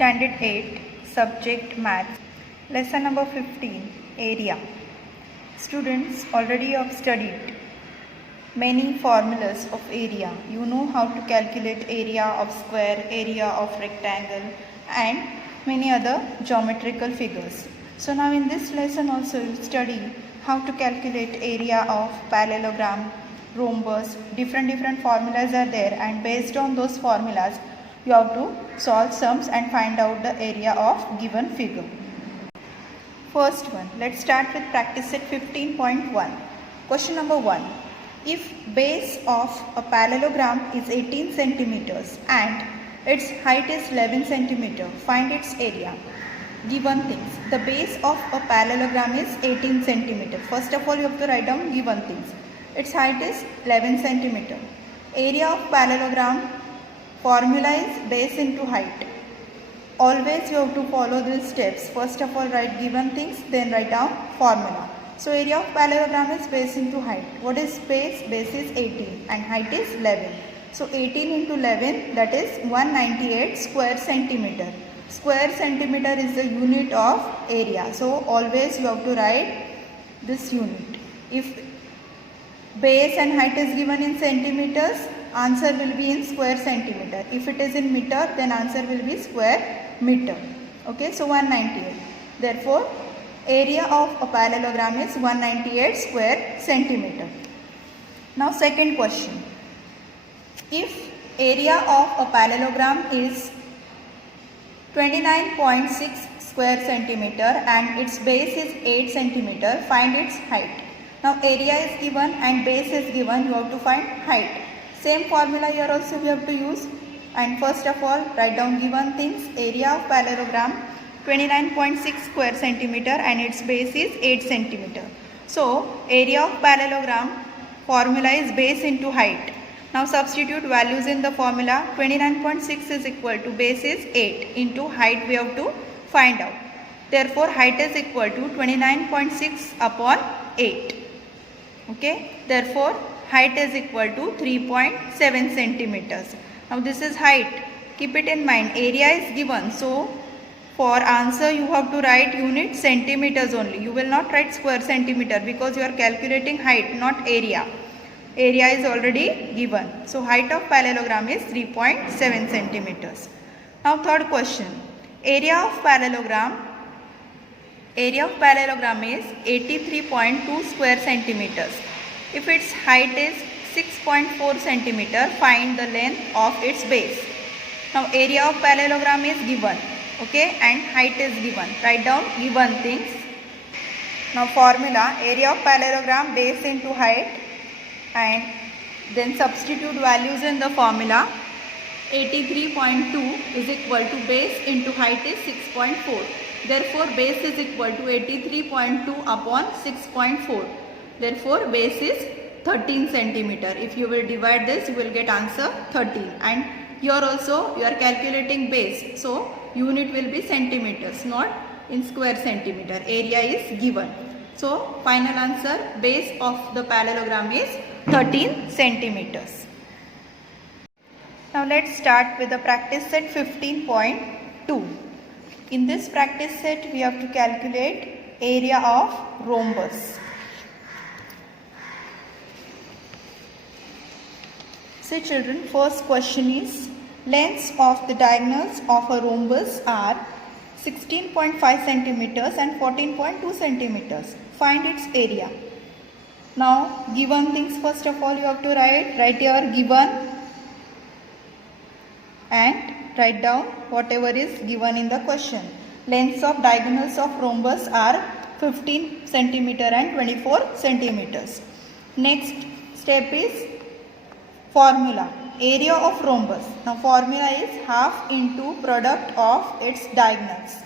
Standard 8, Subject Maths, Lesson number 15, Area. Students, already you have studied many formulas of area. You know how to calculate area of square, area of rectangle, and many other geometrical figures. So now in this lesson also you study how to calculate area of parallelogram, rhombus. Different formulas are there, and based on those formulas you have to solve sums and find out the area of given figure. First one, let's start with practice set 15.1. Question number 1. If base of a parallelogram is 18 centimeters and its height is 11 centimeter, find its area. Given things. The base of a parallelogram is 18 centimeter. First of all, you have to write down given things. Its height is 11 centimeter. Area of parallelogram, formula is base into height. Always you have to follow these steps. First of all, write given things, then write down formula. So area of parallelogram is base into height. What is base? Base is 18 and height is 11. So 18 into 11, that is 198 square centimeter. Square centimeter is the unit of area. So always you have to write this unit. If base and height is given in centimeters, answer will be in square centimeter. If it is in meter, then answer will be square meter. Okay, so 198. Therefore, area of a parallelogram is 198 square centimeter. Now second question. If area of a parallelogram is 29.6 square centimeter and its base is 8 centimeter, find its height. Now area is given and base is given, you have to find height. Same formula here also we have to use, and first of all write down given things. Area of parallelogram 29.6 square centimeter and its base is 8 centimeter. So area of parallelogram formula is base into height. Now substitute values in the formula. 29.6 is equal to base is 8 into height we have to find out. Therefore height is equal to 29.6 upon 8. Okay. Therefore height is equal to 3.7 centimeters. Now this is height. Keep it in mind. Area is given. So for answer you have to write unit centimeters only. You will not write square centimeter because you are calculating height, not area. Area is already given. So height of parallelogram is 3.7 centimeters. Now third question. Area of parallelogram is 83.2 square centimeters. If its height is 6.4 centimeter, find the length of its base. Now area of parallelogram is given, okay, and height is given. Write down given things. Now formula, area of parallelogram base into height, and then substitute values in the formula. 83.2 is equal to base into height is 6.4. Therefore base is equal to 83.2 upon 6.4. Therefore base is 13 centimeter. If you will divide this, you will get answer 13. And here also you are calculating base. So unit will be centimeters, not in square centimeter. Area is given. So final answer, base of the parallelogram is 13 centimeters. Now let's start with the practice set 15.2. In this practice set we have to calculate area of rhombus. So children, first question is, lengths of the diagonals of a rhombus are 16.5 centimeters and 14.2 centimeters. Find its area. Now given things, first of all you have to write here given and write down whatever is given in the question. Lengths of diagonals of rhombus are 15 centimeter and 24 centimeters. Next step is formula. Area of rhombus. Now formula is half into product of its diagonals.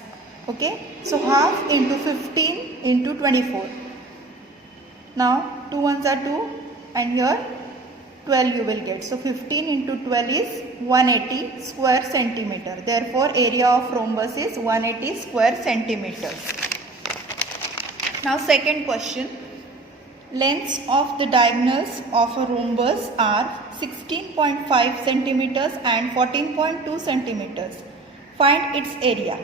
Okay. So half into 15 into 24. Now 2 ones are 2 and here 12 you will get. So 15 into 12 is 180 square centimeter. Therefore area of rhombus is 180 square centimeters. Now second question. Lengths of the diagonals of a rhombus are 16.5 centimeters and 14.2 centimeters. Find its area.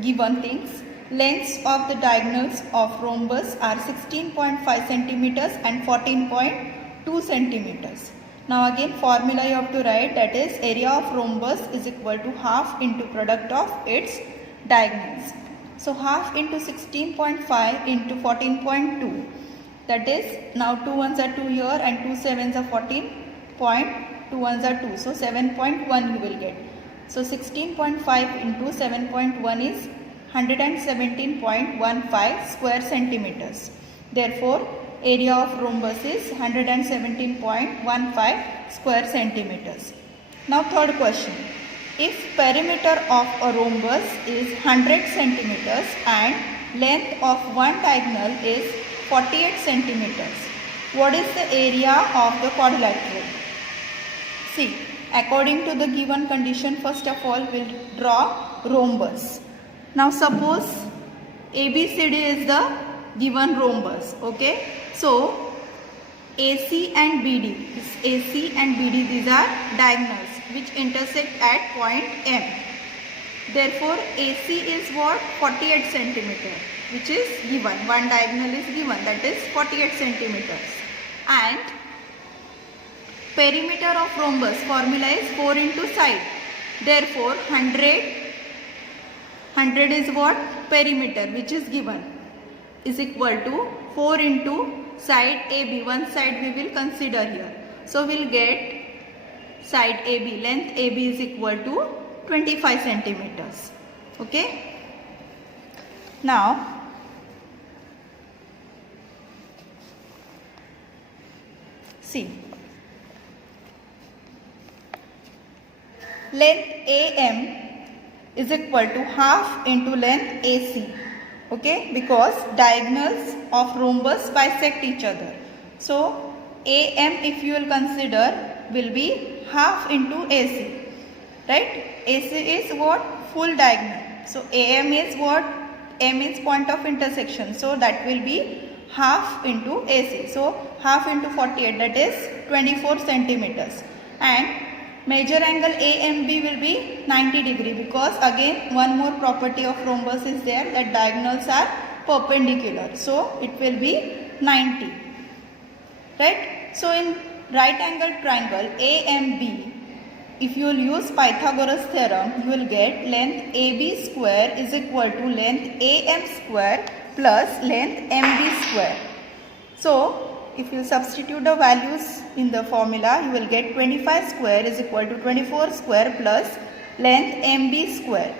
Given things. Lengths of the diagonals of rhombus are 16.5 centimeters and 14.2 centimeters. Now again formula you have to write, that is area of rhombus is equal to half into product of its diagonals. So half into 16.5 into 14.2, that is now 2 ones are 2 here and 2 sevens are 14, 2 ones are 2, so 7.1 you will get. So 16.5 into 7.1 is 117.15 square centimeters. Therefore, area of rhombus is 117.15 square centimeters. Now third question. If perimeter of a rhombus is 100 centimeters and length of one diagonal is 48 centimeters, what is the area of the quadrilateral? See, according to the given condition, first of all we will draw rhombus. Now suppose ABCD is the given rhombus, okay. So AC and BD, these are diagonals which intersect at point M. Therefore AC is what? 48 centimeter, which is given. One diagonal is given, that is 48 centimeters. And perimeter of rhombus formula is 4 into side. Therefore 100 is what? Perimeter, which is given, is equal to 4 into side AB. One side we will consider here. So we will get side AB, length AB is equal to 25 centimeters. Okay. Now see, length AM is equal to half into length AC, okay, because diagonals of rhombus bisect each other. So AM, if you will consider, will be half into AC, right? AC is what? Full diagonal. So AM is what? M is point of intersection, so that will be half into AC. So half into 48, that is 24 centimeters. And major angle AMB will be 90 degree, because again one more property of rhombus is there, that diagonals are perpendicular. So it will be 90, right? So in right angle triangle AMB, if you will use Pythagoras theorem, you will get length AB square is equal to length AM square plus length MB square. So if you substitute the values in the formula, you will get 25 square is equal to 24 square plus length MB square.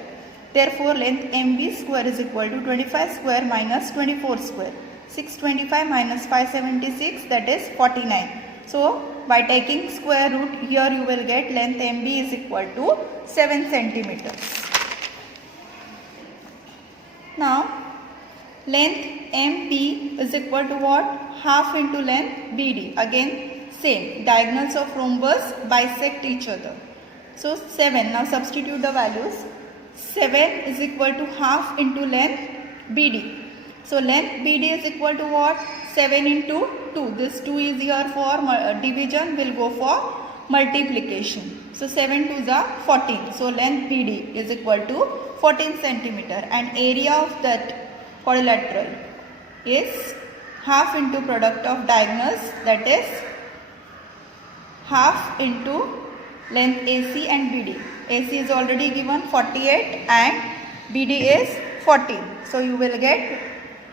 Therefore, length MB square is equal to 25 square minus 24 square. 625 minus 576, that is 49. So, by taking square root, here you will get length MB is equal to 7 centimeters. Now, length MP is equal to what? Half into length BD. Again same, diagonals of rhombus bisect each other. So 7, now substitute the values. 7 is equal to half into length BD. So length BD is equal to what? 7 into 2. This 2 is here for division, will go for multiplication. So 7 2s are 14. So length BD is equal to 14 centimeter, and area of that quadrilateral is half into product of diagonals, that is half into length AC and BD. AC is already given 48 and BD is 14. So you will get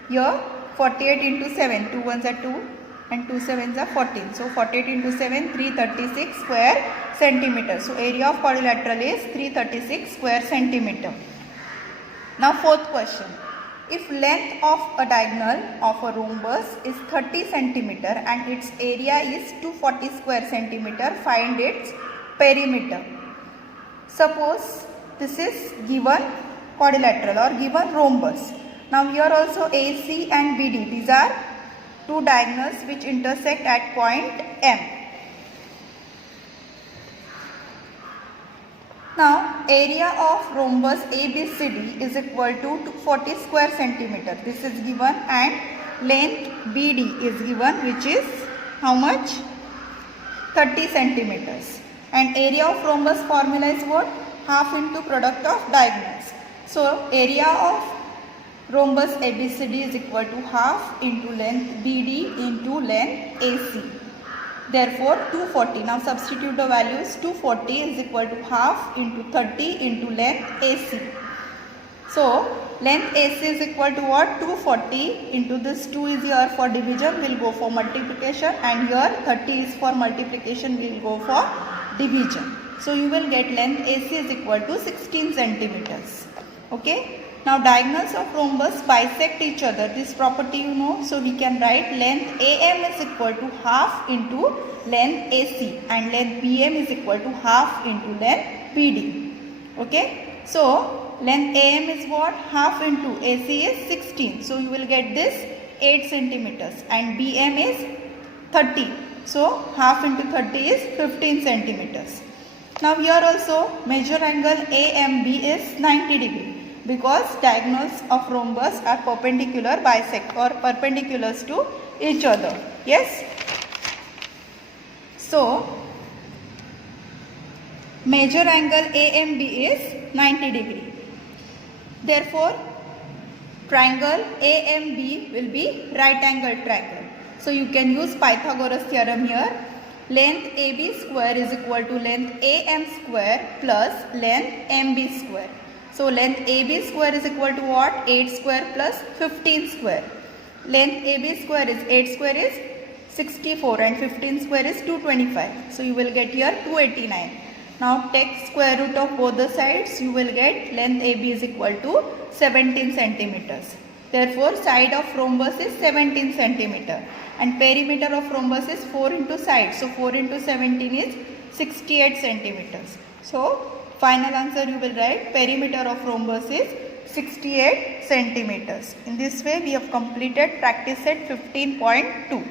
here 48 into 7, 2 ones are 2 and 2 sevens are 14. So 48 into 7, 336 square centimeter. So area of quadrilateral is 336 square centimeter. Now fourth question. If length of a diagonal of a rhombus is 30 centimeter and its area is 240 square centimeter, find its perimeter. Suppose this is given quadrilateral or given rhombus. Now here also AC and BD, these are two diagonals which intersect at point M. Now area of rhombus ABCD is equal to 240 square centimeter. This is given, and length BD is given, which is how much? 30 centimeters. And area of rhombus formula is what? half into product of diagonals. So area of rhombus ABCD is equal to half into length BD into length AC. Therefore 240. Now substitute the values. 240 is equal to half into 30 into length AC. So length AC is equal to what? 240 into this 2 is here for division, will go for multiplication, and here 30 is for multiplication, will go for division. So you will get length AC is equal to 16 centimeters. Okay. Now diagonals of rhombus bisect each other. This property you know. So we can write length AM is equal to half into length AC, and length BM is equal to half into length BD. Okay. So length AM is what? Half into AC is 16. So you will get this 8 centimeters, and BM is 30. So half into 30 is 15 centimeters. Now here also measure angle AMB is 90 degree. Because diagonals of rhombus are perpendicular bisect or perpendiculars to each other. Yes. So measure angle AMB is 90 degree. Therefore triangle AMB will be right angle triangle. So you can use Pythagoras theorem here. Length AB square is equal to length AM square plus length MB square. So length AB square is equal to what? 8 square plus 15 square. Length AB square is 8 square is 64 and 15 square is 225. So you will get here 289. Now take square root of both the sides. You will get length AB is equal to 17 centimeters. Therefore side of rhombus is 17 centimeter. And perimeter of rhombus is 4 into side. So 4 into 17 is 68 centimeters. So final answer you will write perimeter of rhombus is 68 centimeters. In this way we have completed practice set 15.2.